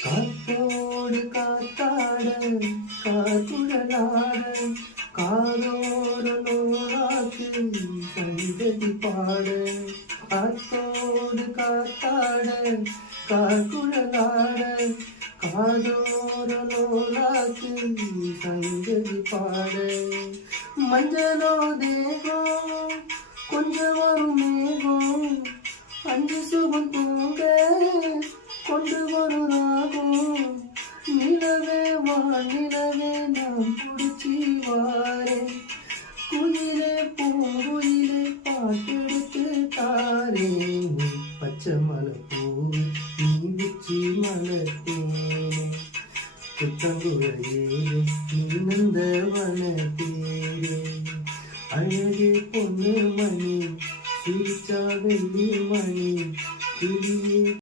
காத்தோடு காத்தாட காக்குழலாட காதோடு நூலாக்கு சந்ததி பாட காத்தோடு காத்தாட காக்குழலாட காதோடு நூலாக்கு சந்ததி பாட மஞ்சளோ தேகம் கொஞ்சம் வரும் மேகம் அஞ்சு சுகம் தூங்க கொண்டு வருதாகும் நிலவே நிலவே நான் பிடிச்சி வாரேன் குயிலே பூங்குயிலே பாட்டெடுத்து தாரே பச்சை மலை பூ நீ பிச்சி மலத்தேனே புத்தங்குழையே நீ நந்த வன